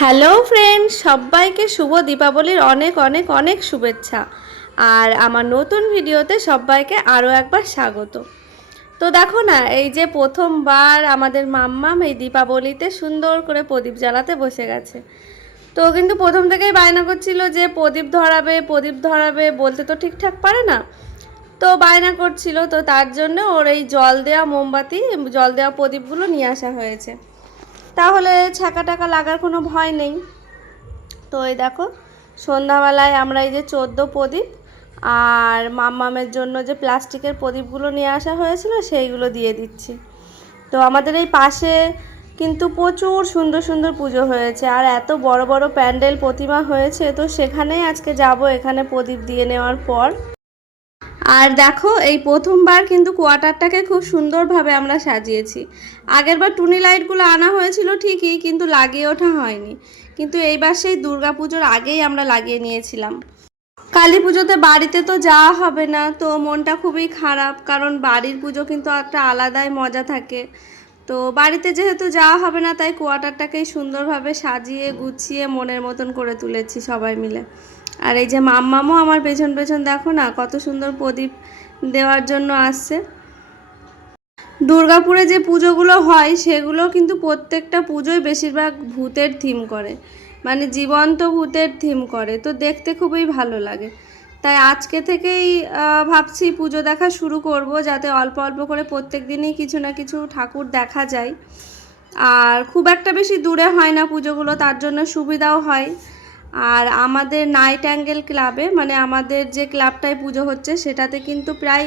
Hello friend, সবাইকে শুভ দীপাবলির অনেক অনেক অনেক শুভেচ্ছা। আর আমার নতুন ভিডিওতে সবাইকে আরও একবার স্বাগত। তো দেখো না, এই যে প্রথমবার আমাদের মাম্মাম এই দীপাবলিতে সুন্দর করে প্রদীপ জ্বালাতে বসে গেছে। তো কিন্তু প্রথম থেকেই বায়না করছিল যে প্রদীপ ধরাবে প্রদীপ ধরাবে, বলতে তো ঠিকঠাক পারে না। তো বায়না করছিল, তো তার জন্য ওর এই জল দেওয়া মোমবাতি, জল দেওয়া প্রদীপগুলো নিয়ে আসা হয়েছে। তাহলে ছ্যাঁকা টাকা লাগার কোনো ভয় নেই। তো এই দেখো, সন্ধ্যাবেলায় আমরা এই যে 14 প্রদীপ আর মাম্মামের জন্য যে প্লাস্টিকের প্রদীপগুলো নিয়ে আসা হয়েছিল সেইগুলো দিয়ে দিচ্ছি। তো আমাদের এই পাশে কিন্তু প্রচুর সুন্দর সুন্দর পুজো হয়েছে, আর এত বড় বড় প্যান্ডেল প্রতিমা হয়েছে, তো সেখানেই আজকে যাব এখানে প্রদীপ দিয়ে নেওয়ার পর। আর দেখো, এই প্রথমবার কিন্তু কোয়ার্টারটাকে খুব সুন্দরভাবে আমরা সাজিয়েছি। আগেরবার টুনি লাইটগুলো আনা হয়েছিল ঠিকই, কিন্তু লাগিয়ে ওঠা হয়নি। কিন্তু এইবার সেই দুর্গাপুজোর আগেই আমরা লাগিয়ে নিয়েছিলাম। কালী পুজোতে বাড়িতে তো যাওয়া হবে না, তো মনটা খুবই খারাপ, কারণ বাড়ির পুজো কিন্তু একটা আলাদাই মজা থাকে। তো বাড়িতে যেহেতু যাওয়া হবে না, তাই কোয়ার্টারটাকেই সুন্দরভাবে সাজিয়ে গুছিয়ে মনের মতন করে তুলেছি সবাই মিলে। আর এই যে মাম্মামও আমার পেছন পেছন দেখো না, কত সুন্দর প্রদীপ দেওয়ার জন্য আসছে। দুর্গাপুরে যে পুজোগুলো হয় সেগুলো কিন্তু প্রত্যেকটা পুজোই বেশিরভাগ ভূতের থিম করে, মানে জীবন্ত ভূতের থিম করে, তো দেখতে খুবই ভালো লাগে। তাই আজকে থেকেই ভাবছি পুজো দেখা শুরু করব, যাতে অল্প অল্প করে প্রত্যেক দিনই কিছু না কিছু ঠাকুর দেখা যায়। আর খুব একটা বেশি দূরে হয় না পুজোগুলো, তার জন্য সুবিধাও হয়। আর আমাদের নাইট অ্যাঙ্গেল ক্লাবে, মানে আমাদের যে ক্লাবটায় পুজো হচ্ছে সেটাতে কিন্তু প্রায়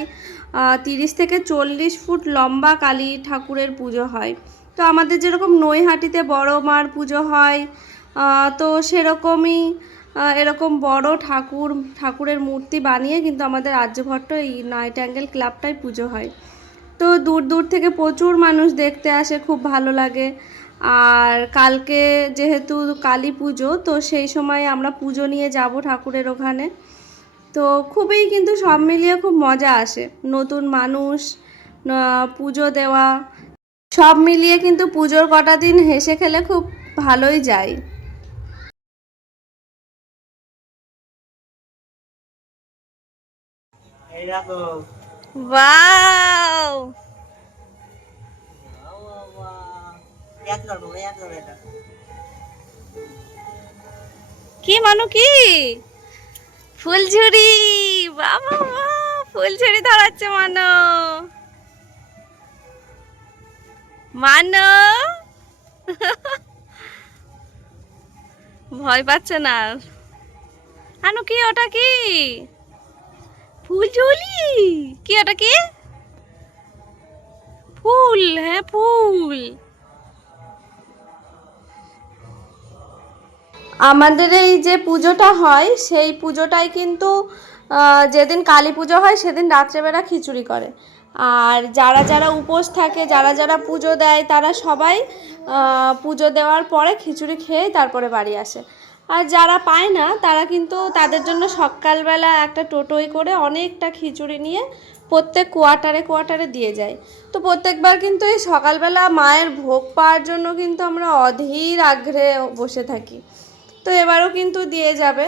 30 থেকে 40 ফুট লম্বা কালী ঠাকুরের পুজো হয়। তো আমাদের যেরকম নৈহাটিতে বড় মার পুজো হয়, তো সেরকমই এরকম বড় ঠাকুরের মূর্তি বানিয়ে কিন্তু আমাদের আর্যভট্ট এই নাইট অ্যাঙ্গেল ক্লাবটায় পুজো হয়। তো দূর দূর থেকে প্রচুর মানুষ দেখতে আসে, খুব ভালো লাগে। আর কালকে যেহেতু কালী পুজো, তো সেই সময় আমরা পুজো নিয়ে যাব ঠাকুরের ওখানে। তো খুবই কিন্তু সব মিলিয়ে খুব মজা আসে, নতুন মানুষ, পুজো দেওয়া, সব মিলিয়ে কিন্তু পুজোর কটা দিন হেসে খেলে খুব ভালোই যায়। ওয়াও, কি মানু কি ফুলঝুরি, বাবা ফুলঝুরি ধরাচ্ছে মানো, মানো ভয় পাচ্ছে না আর। আনু কি ওটা, কি ফুলঝুরি? কি ওটা, কি ফুল? হ্যাঁ ফুল। আমাদের এই যে পুজোটা হয় সেই পুজোটাই কিন্তু যেদিন কালী পুজো হয় সেদিন রাত্রেবেলা খিচুড়ি করে। আর যারা যারা উপোস থাকে, যারা যারা পুজো দেয়, তারা সবাই পুজো দেওয়ার পরে খিচুড়ি খেয়ে তারপরে বাড়ি আসে। আর যারা পায় না তারা কিন্তু তাদের জন্য সকালবেলা একটা টোটোয় করে অনেকটা খিচুড়ি নিয়ে প্রত্যেক কোয়ার্টারে কোয়ার্টারে দিয়ে যায়। তো প্রত্যেকবার কিন্তু এই সকালবেলা মায়ের ভোগ পাওয়ার জন্য কিন্তু আমরা অধীর আগ্রহে বসে থাকি। তো এবারও কিন্তু দিয়ে যাবে,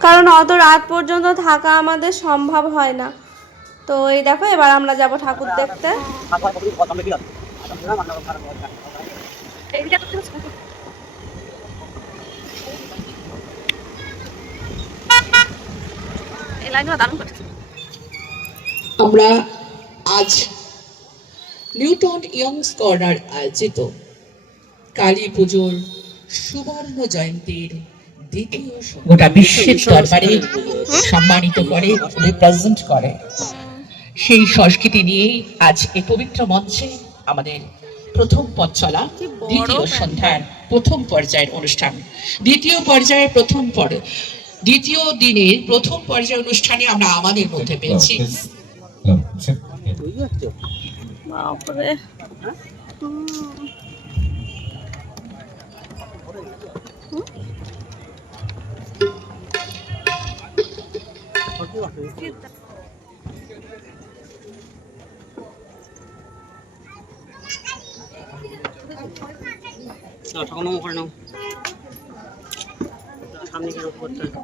কারণ অত রাত পর্যন্ত থাকা আমাদের সম্ভব হয় না। তো এই দেখো, এবার আমরা যাব ঠাকুর দেখতে। আমরা আজ নিউটন ইয়ংস কর্নার আয়োজিত কালী পুজোর সুবর্ণ জয়ন্তীর দ্বিতীয় গোটা বিশ্বের দরবারে সম্মানিত করে, রিপ্রেজেন্ট করে সেই সংস্কৃতি নিয়ে আজ এই পবিত্র মঞ্চে আমাদের প্রথম পথ চলা দ্বিতীয় সন্ধ্যার প্রথম পর্যায়ের অনুষ্ঠান। দ্বিতীয় দিনের প্রথম পর্যায়ের অনুষ্ঠানে আমরা আমাদের মধ্যে পেয়েছি ঠাকুর নম করে নাও। সামনে গিয়ে রোপ করতে হবে।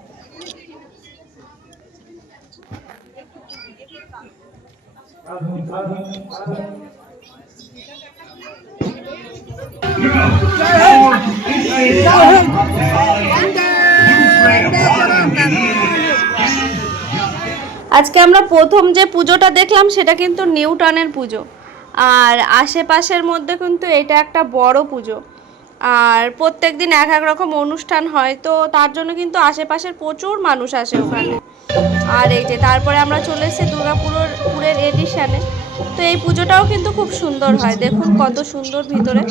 আজকে আমরা প্রথম যে পুজোটা দেখলাম সেটা কিন্তু নিউটনের পুজো, আর আশেপাশের মধ্যে কিন্তু এটা একটা বড় পুজো। আর প্রত্যেক দিন এক এক রকম অনুষ্ঠান হয়, তো তার জন্য কিন্তু আশেপাশের প্রচুর মানুষ আসে ওখানে। আর এই যে তারপরে আমরা চলে এসেছি দুর্গাপুরের এডিশানে। তো এই পুজোটাও কিন্তু খুব সুন্দর হয়, দেখুন কত সুন্দর ভিতরে।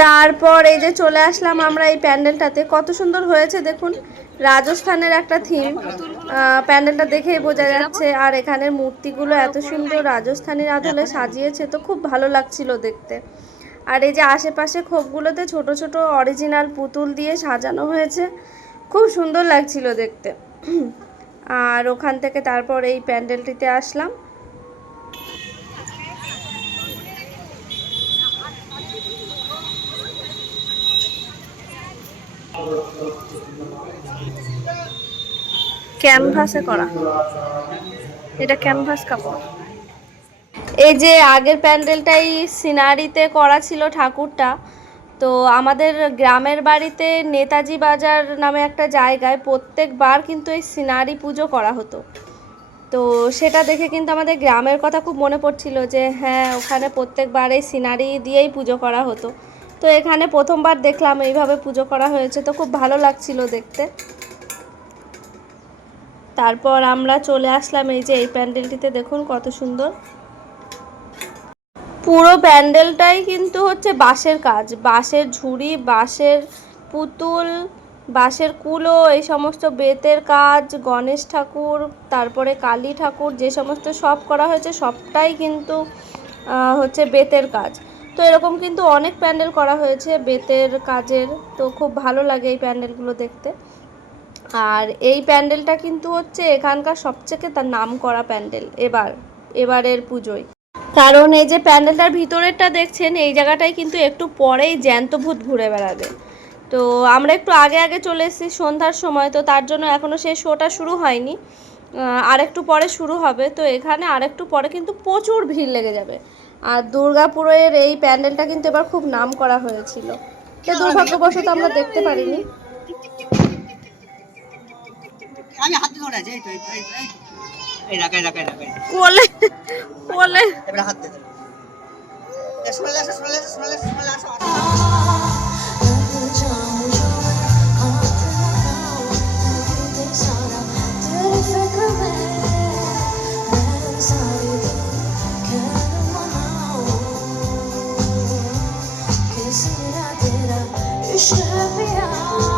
তারপর এই যে চলে আসলাম আমরা এই প্যান্ডেলটাতে, কত সুন্দর হয়েছে দেখুন, রাজস্থানের একটা থিম, প্যান্ডেলটা দেখেই বোঝা যাচ্ছে। আর এখানের মূর্তিগুলো এত সুন্দর রাজস্থানী আদলে সাজিয়েছে, তো খুব ভালো লাগছিল দেখতে। আর এই যে আশেপাশে খোপগুলোতে ছোট ছোট অরিজিনাল পুতুল দিয়ে সাজানো হয়েছে, খুব সুন্দর লাগছিল দেখতে। আর ওখান থেকে তারপর এই প্যান্ডেলটিতে আসলাম। ক্যানভাসে করা, এটা ক্যানভাস কাপড়। এই যে আগের প্যান্ডেলটাই সিনারিতে করা ছিল ঠাকুরটা, তো আমাদের গ্রামের বাড়িতে নেতাজি বাজার নামে একটা জায়গায় প্রত্যেকবার কিন্তু এই সিনারি পুজো করা হতো। তো সেটা দেখে কিন্তু আমাদের গ্রামের কথা খুব মনে পড়ছিল যে হ্যাঁ, ওখানে প্রত্যেকবার এই সিনারি দিয়েই পুজো করা হতো। তো এখানে প্রথমবার দেখলাম এইভাবে পুজো করা হয়েছে, তো খুব ভালো লাগছিল দেখতে। তারপর আমরা চলে আসলাম এই যে এই প্যান্ডেলটিতে, দেখুন কত সুন্দর। পুরো প্যান্ডেলটাই কিন্তু হচ্ছে বাঁশের কাজ, বাঁশের ঝুড়ি, বাঁশের পুতুল, বাঁশের কুলো, এই সমস্ত বেতের কাজ, গণেশ ঠাকুর, তারপরে কালী ঠাকুর, যে সমস্ত সব করা হয়েছে সবটাই কিন্তু হচ্ছে বেতের কাজ। তো এরকম কিন্তু অনেক প্যান্ডেল করা হয়েছে বেতের কাজের, তো খুব ভালো লাগে এই প্যান্ডেলগুলো দেখতে। আর এই প্যান্ডেলটা কিন্তু হচ্ছে এখানকার সবথেকে তার নাম করা প্যান্ডেল এবারের পুজোয়। কারণ এই যে প্যান্ডেলটার ভিতরেরটা দেখছেন, এই জায়গাটায় কিন্তু একটু পরেই জ্যান্ত ভূত ঘুরে বেড়াবে। তো আমরা একটু আগে আগে চলে এসেছি সন্ধ্যার সময়, তো তার জন্য এখনও সেই শোটা শুরু হয়নি, আরেকটু পরে শুরু হবে। তো এখানে আরেকটু পরে কিন্তু প্রচুর ভিড় লেগে যাবে। আর দুর্গাপুরের এই প্যান্ডেলটা কিন্তু এবার খুব নাম করা হয়েছিল, তো দুর্ভাগ্যবশত আমরা দেখতে পারিনি। আমি হাত ধরে আছে, এই তো এই রাখাই কোলে কোলে এবারে হাত দে, শুনে আসো। Should be out.